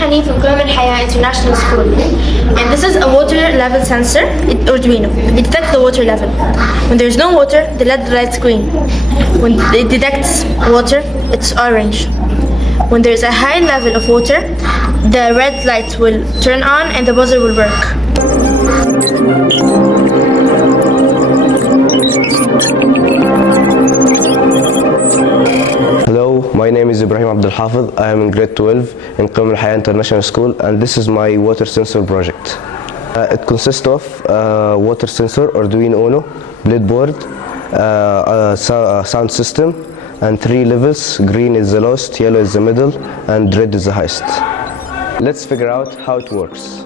Hani from Qimam ElHayat International School, and this is a water level sensor, Arduino. It detects the water level. When there's no water, the LED light's green. When it detects water, it's orange. When there's a high level of water, the red light will turn on and the buzzer will work. Hello, my name is Ibrahim Abdul Hafid. I am in grade 12 in Qimam ElHayat International School, and this is my water sensor project. It consists of water sensor, Arduino Uno, breadboard, sound system, and 3 levels. Green is the lowest, yellow is the middle, and red is the highest. Let's figure out how it works.